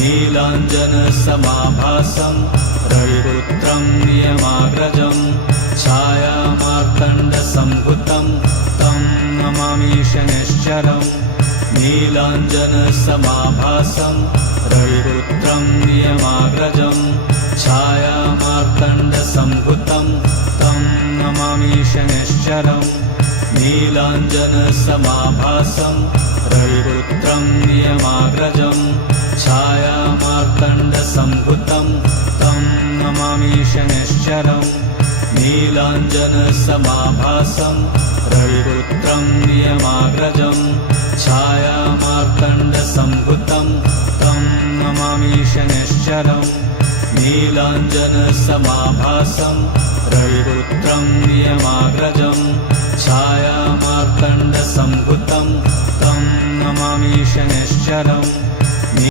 नीलाञ्जनसमाभासं रविपुत्रं नियमाग्रजं छायामार्तण्डसम्भुतं तं नमामि शनैश्चरम् नीलाञ्जनसमाभासं रविपुत्रं नियमाग्रजं छायामार्तण्डसम्भुतं तं नमामि शनैश्चरम् नीलाञ्जनसमाभासं रविपुत्रं नियमाग्रजं छायामार्तण्डसम्भुतं तं नमामि शनैश्चरम् नीलाञ्जनसमाभासं रविपुत्रं नियमाग्रजं छायामार्तण्डसम्भुतं तं नमामि शनैश्चरम् नीलाञ्जनसमाभासं रविपुत्रं नियमाग्रजं छायामार्तण्डसम्भुतं तं नमामि शनैश्चरम्